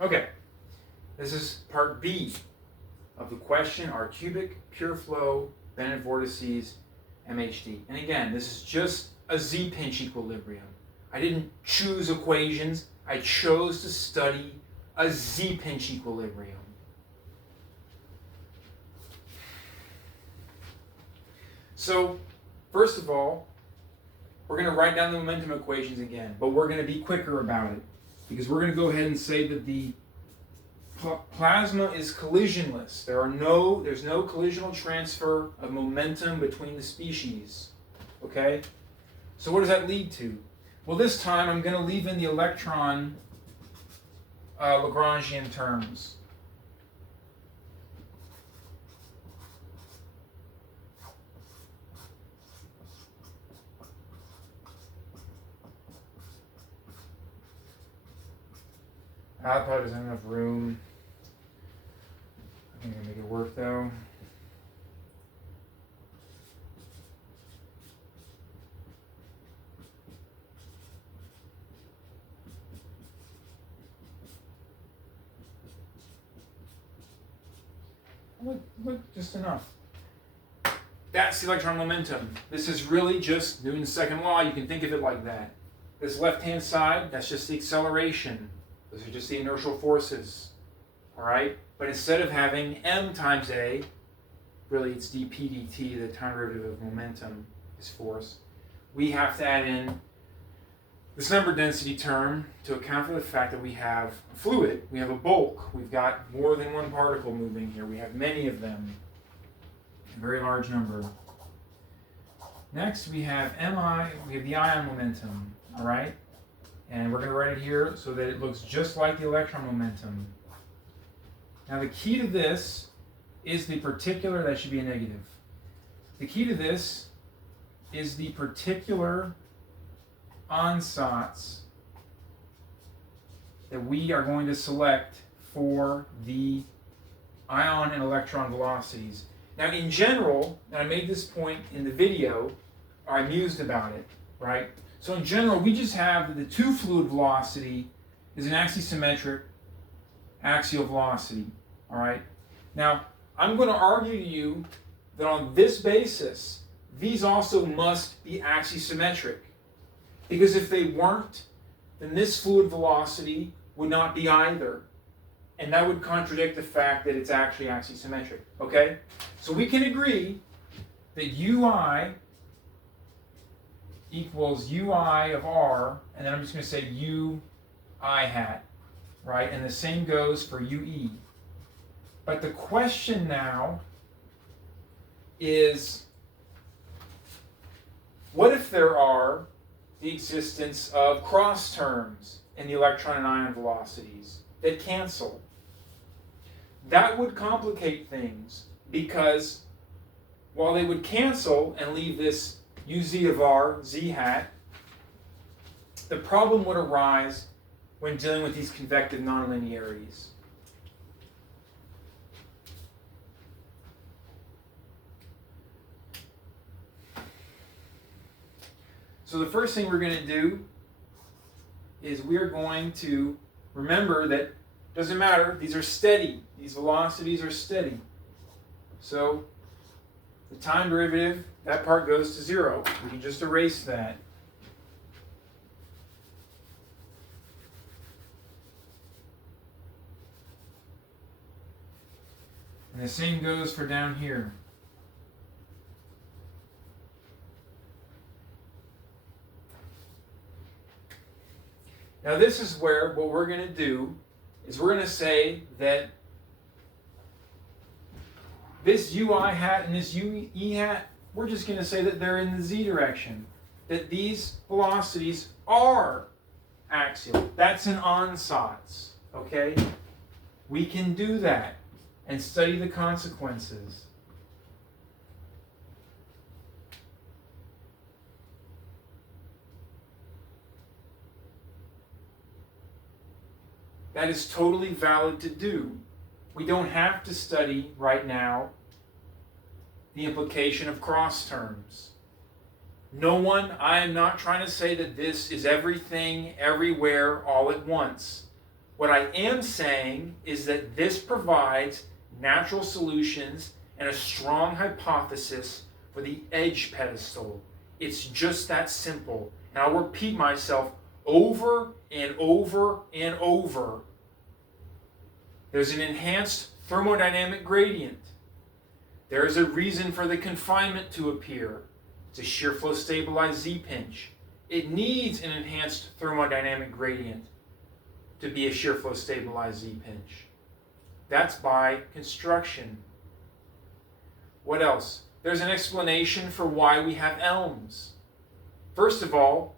Okay, this is part B of the question, are cubic, pure flow, Bennett vortices, MHD. And again, this is just a z-pinch equilibrium. I didn't choose equations, I chose to study a z-pinch equilibrium. So, first of all, we're going to write down the momentum equations again, but we're going to be quicker about it, because we're going to go ahead and say that the plasma is collisionless. There's no collisional transfer of momentum between the species. Okay? So what does that lead to? Well, this time I'm going to leave in the electron Lagrangian terms. That probably doesn't have enough room. I think I'm going to make it work though. Look, just enough. That's the electron momentum. This is really just Newton's second law. You can think of it like that. This left-hand side, that's just the acceleration. Those are just the inertial forces. All right? But instead of having m times a, really it's dp dt, the time derivative of momentum is force, we have to add in this number density term to account for the fact that we have a fluid, we have a bulk, we've got more than one particle moving here, we have many of them, a very large number. Next we have we have the ion momentum, all right? And we're going to write it here so that it looks just like the electron momentum. Now the key to this is the particular, that should be a negative. The key to this is the particular ansatz that we are going to select for the ion and electron velocities. Now in general, and I made this point in the video, or I mused about it, right? So in general, we just have the two fluid velocity is an axisymmetric axial velocity, all right? Now, I'm going to argue to you that on this basis, these also must be axisymmetric. Because if they weren't, then this fluid velocity would not be either. And that would contradict the fact that it's actually axisymmetric, okay? So we can agree that UI equals UI of R, and then I'm just going to say UI hat, right? And the same goes for UE. But the question now is, what if there are the existence of cross terms in the electron and ion velocities that cancel? That would complicate things, because while they would cancel and leave this UZ of R, Z hat, the problem would arise when dealing with these convective nonlinearities. So the first thing we're going to do is we're going to remember that it doesn't matter, these are steady. These velocities are steady. So the time derivative, that part goes to 0. We can just erase that. And the same goes for down here. Now this is where what we're going to do is we're going to say that this UI hat and this UE hat, we're just going to say that they're in the Z direction. That these velocities are axial. That's an ansatz, okay? We can do that and study the consequences. That is totally valid to do. We don't have to study right now the implication of cross terms. I am not trying to say that this is everything, everywhere, all at once. What I am saying is that this provides natural solutions and a strong hypothesis for the edge pedestal. It's just that simple. And I'll repeat myself over and over and over. There's an enhanced thermodynamic gradient. There is a reason for the confinement to appear. It's a shear flow stabilized Z-pinch. It needs an enhanced thermodynamic gradient to be a shear flow stabilized Z-pinch. That's by construction. What else? There's an explanation for why we have elms. First of all,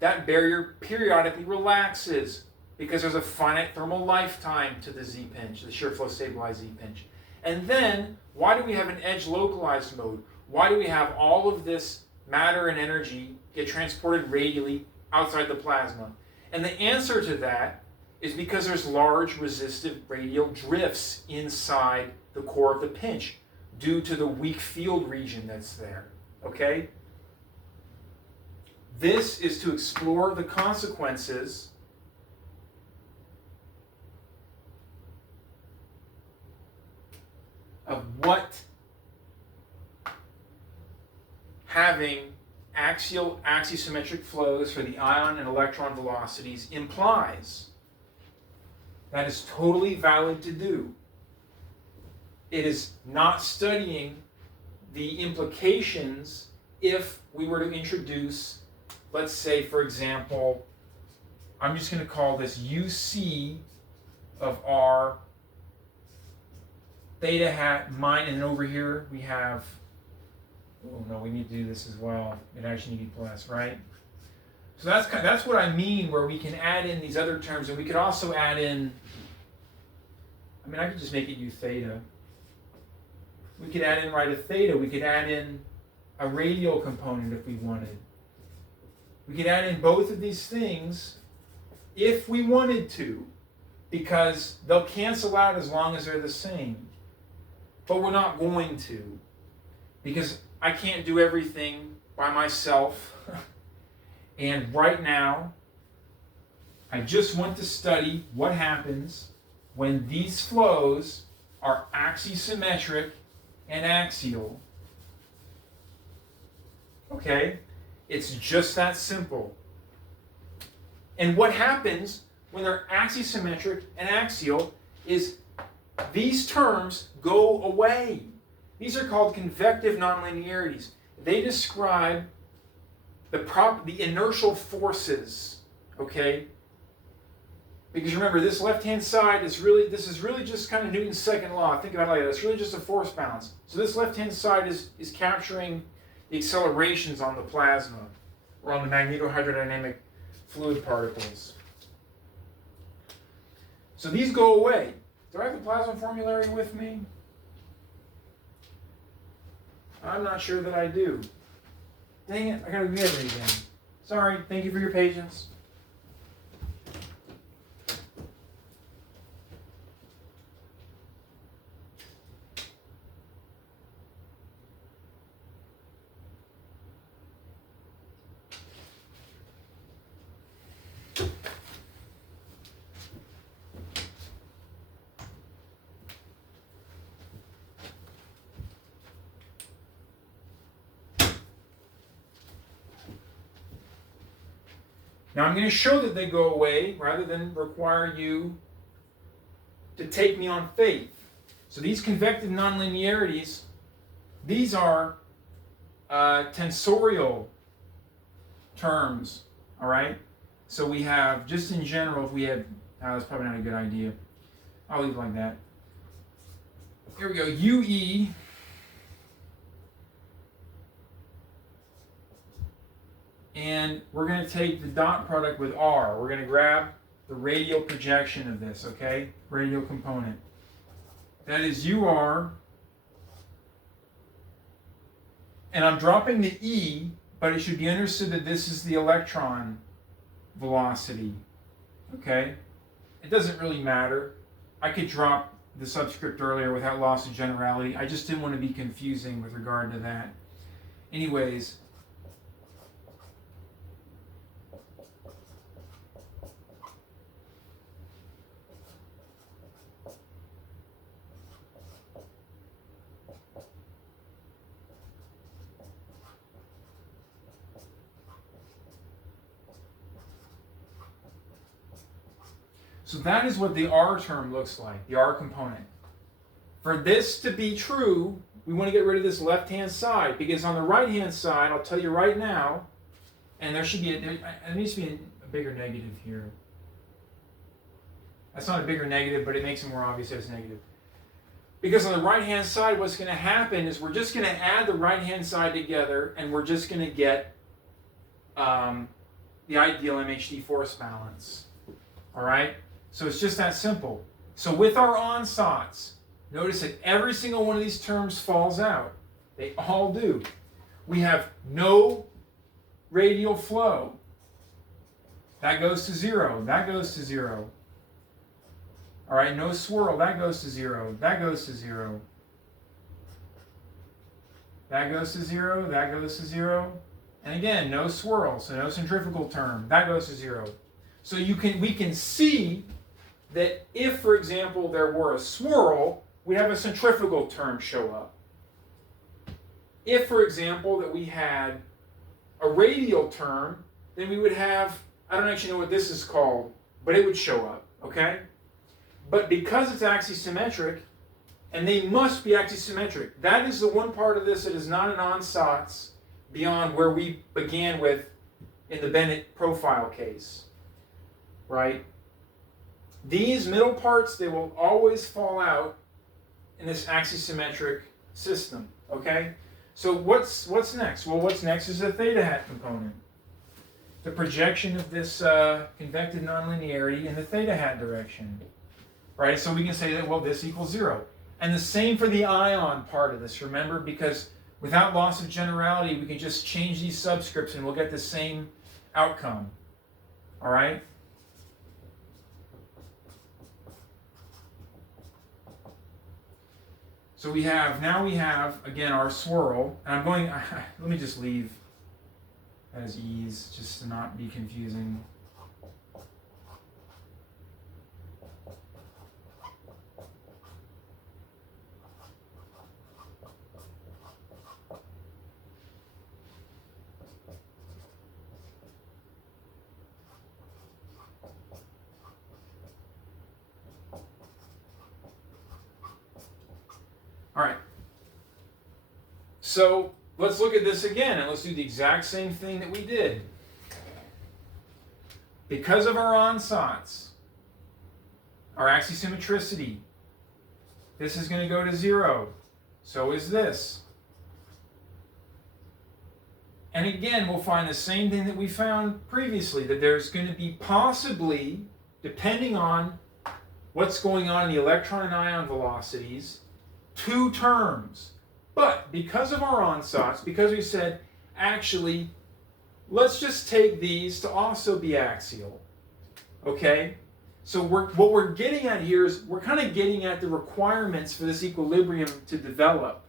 that barrier periodically relaxes because there's a finite thermal lifetime to the Z-pinch, the shear flow stabilized Z-pinch. And then, why do we have an edge localized mode? Why do we have all of this matter and energy get transported radially outside the plasma? And the answer to that is because there's large resistive radial drifts inside the core of the pinch due to the weak field region that's there. Okay? This is to explore the consequences of what having axial axisymmetric flows for the ion and electron velocities implies. That is totally valid to do. It is not studying the implications if we were to introduce, let's say, for example, I'm just going to call this UC of R theta hat mine, and over here we have, oh no, we need to do this as well. It actually needs to be plus, right? So that's what I mean, where we can add in these other terms, and we could also add in, I mean, I could just make it U theta. We could add in, right, a theta. We could add in a radial component if we wanted. We could add in both of these things if we wanted to, because they'll cancel out as long as they're the same. But we're not going to, because I can't do everything by myself. And right now, I just want to study what happens when these flows are axisymmetric and axial. Okay? It's just that simple. And what happens when they're axisymmetric and axial is these terms go away. These are called convective nonlinearities. They describe the inertial forces, okay? Because remember, this left-hand side is really just kind of Newton's second law. Think about it like that. It's really just a force balance. So this left-hand side is capturing the accelerations on the plasma or on the magnetohydrodynamic fluid particles. So these go away. Do I have the plasma formulary with me? I'm not sure that I do. Dang it, I gotta get it again. Sorry, thank you for your patience. Now I'm going to show that they go away rather than require you to take me on faith. So these convective nonlinearities, these are tensorial terms, all right? So we have, just in general, if we have, that's probably not a good idea. I'll leave it like that. Here we go, UE. And we're going to take the dot product with R. We're going to grab the radial projection of this, okay? Radial component. That is UR. And I'm dropping the E, but it should be understood that this is the electron velocity, okay? It doesn't really matter. I could drop the subscript earlier without loss of generality. I just didn't want to be confusing with regard to that. Anyways, So that is what the R term looks like, the R component. For this to be true, we want to get rid of this left-hand side, because on the right-hand side, I'll tell you right now, and there needs to be a bigger negative here. That's not a bigger negative, but it makes it more obvious that it's negative. Because on the right-hand side, what's going to happen is we're just going to add the right-hand side together, and we're just going to get the ideal MHD force balance. All right? So it's just that simple. So with our ansatz, notice that every single one of these terms falls out. They all do. We have no radial flow. That goes to 0. That goes to 0. All right, no swirl. That goes to 0. That goes to 0. That goes to 0. That goes to 0. And again, no swirl, so no centrifugal term. That goes to 0. So we can see that if, for example, there were a swirl, we have a centrifugal term show up. If, for example, that we had a radial term, then we would have, I don't actually know what this is called, but it would show up, okay? But because it's axisymmetric, and they must be axisymmetric, that is the one part of this that is not an ansatz beyond where we began with in the Bennett profile case, right? These middle parts, they will always fall out in this axisymmetric system, okay? So what's next? Well, what's next is the theta hat component. The projection of this convective nonlinearity in the theta hat direction, right? So we can say that, well, this equals 0. And the same for the ion part of this, remember? Because without loss of generality, we can just change these subscripts and we'll get the same outcome, all right? So now we have, again, our swirl. And let me just leave as ease, just to not be confusing. All right, so let's look at this again, and let's do the exact same thing that we did. Because of our ansatz, our axisymmetricity, this is going to go to 0. So is this. And again, we'll find the same thing that we found previously, that there's going to be possibly, depending on what's going on in the electron and ion velocities, 2 terms. But because of our ansatz, because we said, actually, let's just take these to also be axial. Okay? So what we're getting at here is we're kind of getting at the requirements for this equilibrium to develop.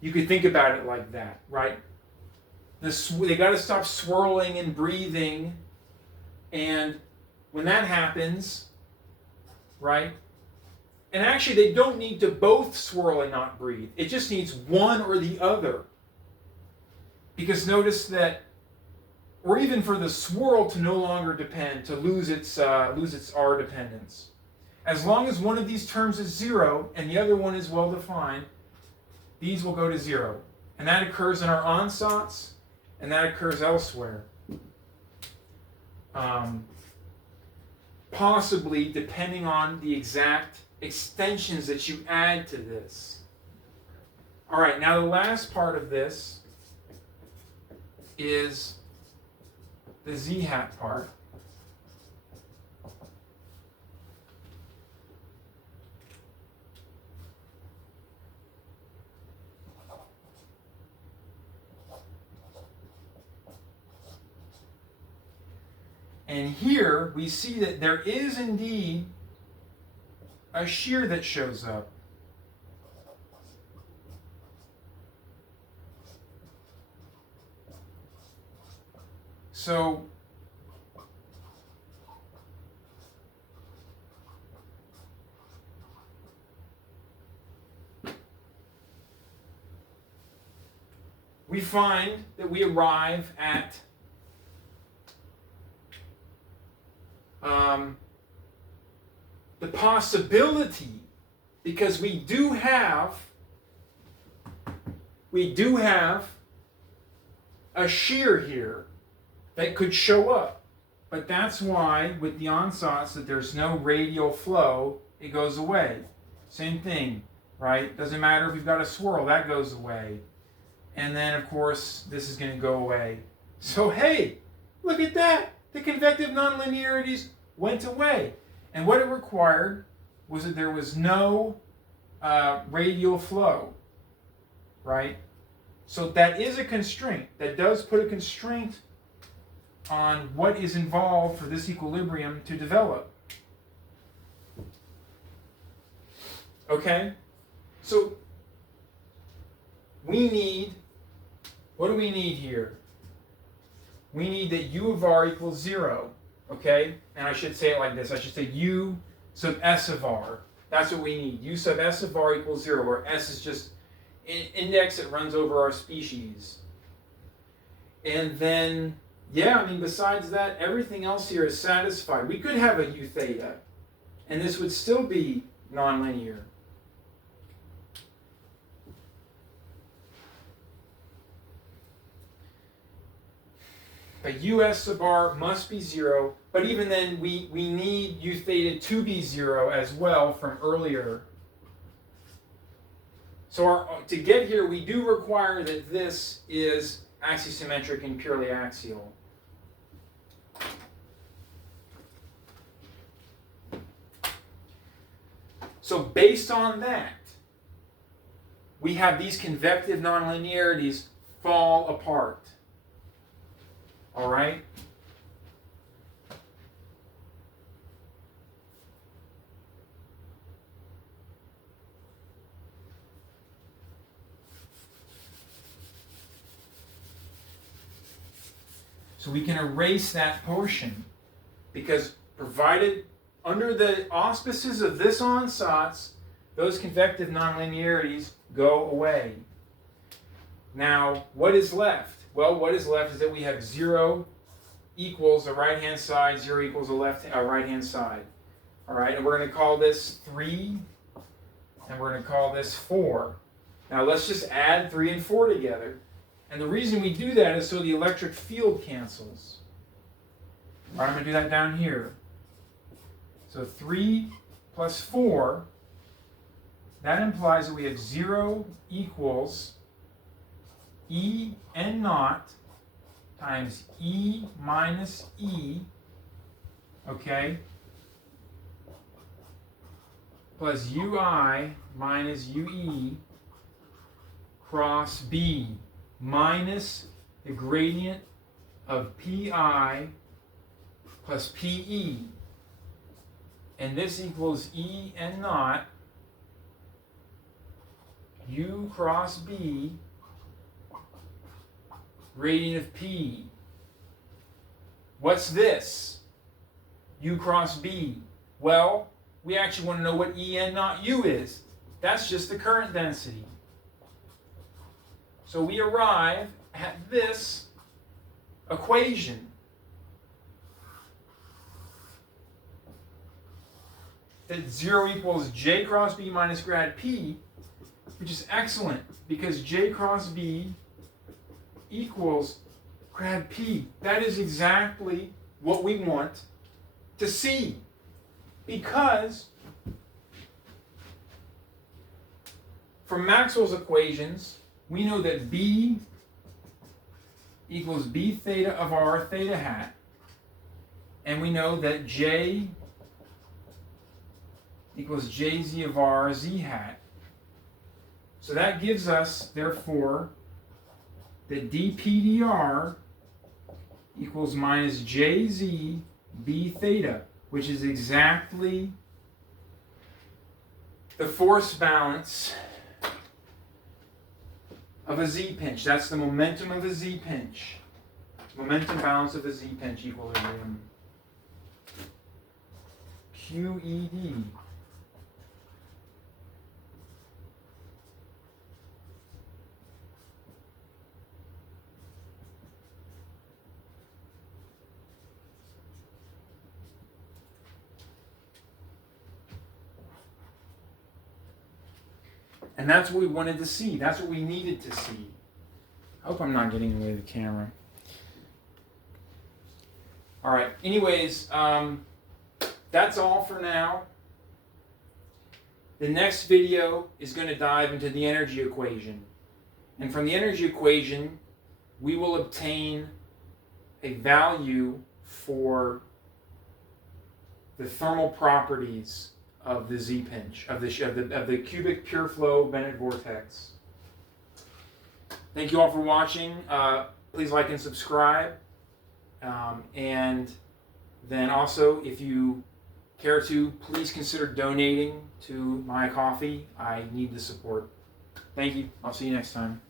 You could think about it like that, right? They got to stop swirling and breathing. And when that happens, right? And actually, they don't need to both swirl and not breathe. It just needs one or the other. Because notice that, or even for the swirl to no longer depend, to lose its R dependence. As long as one of these terms is 0 and the other one is well defined, these will go to 0. And that occurs in our ansatz, and that occurs elsewhere. Possibly depending on the exact extensions that you add to this. All right, now the last part of this is the z-hat part. And here we see that there is indeed a shear that shows up. So we find that we arrive at the possibility, because we do have a shear here that could show up. But that's why with the ansatz that there's no radial flow, it goes away. Same thing, right? Doesn't matter if we've got a swirl, that goes away. And then of course this is going to go away. So hey, look at that. The convective nonlinearities went away. And what it required was that there was no radial flow, right? So that is a constraint. That does put a constraint on what is involved for this equilibrium to develop. Okay? So we need, what do we need here? We need that u of r equals 0. Okay? And I should say it like this. I should say u sub s of r. That's what we need. U sub s of r equals 0, where s is just an index that runs over our species. And then, yeah, I mean, besides that, everything else here is satisfied. We could have a u theta, and this would still be nonlinear. But us sub r must be 0, but even then we need u theta to be 0 as well from earlier. So to get here, we do require that this is axisymmetric and purely axial. So based on that, we have these convective nonlinearities fall apart. All right? So we can erase that portion, because provided under the auspices of this ansatz, those convective nonlinearities go away. Now, what is left? Well, what is left is that we have 0 equals the right-hand side, 0 equals the right-hand side. All right, and we're going to call this 3, and we're going to call this 4. Now, let's just add 3 and 4 together. And the reason we do that is so the electric field cancels. All right, I'm going to do that down here. So 3 plus 4, that implies that we have 0 equals E n naught times E minus E, okay, plus Ui minus Ue cross B minus the gradient of Pi plus Pe. And this equals E n naught U cross B gradient of P. What's this? U cross B. Well, we actually want to know what E n naught U is. That's just the current density. So we arrive at this equation. That 0 equals J cross B minus grad P, which is excellent because J cross B equals grad P. That is exactly what we want to see, because from Maxwell's equations, we know that B equals B theta of R theta hat, and we know that J equals JZ of R Z hat. So that gives us, therefore, that dPdr equals minus JZ B theta, which is exactly the force balance of a Z-pinch. That's the momentum of a Z-pinch. Momentum balance of a Z-pinch equilibrium. QED. And that's what we wanted to see. That's what we needed to see. I hope I'm not getting away with the camera. All right. Anyways, that's all for now. The next video is going to dive into the energy equation. And from the energy equation, we will obtain a value for the thermal properties of the Z-pinch, of the cubic pure flow Bennett vortex. Thank you all for watching. Please like and subscribe. And then also, if you care to, please consider donating to my coffee. I need the support. Thank you. I'll see you next time.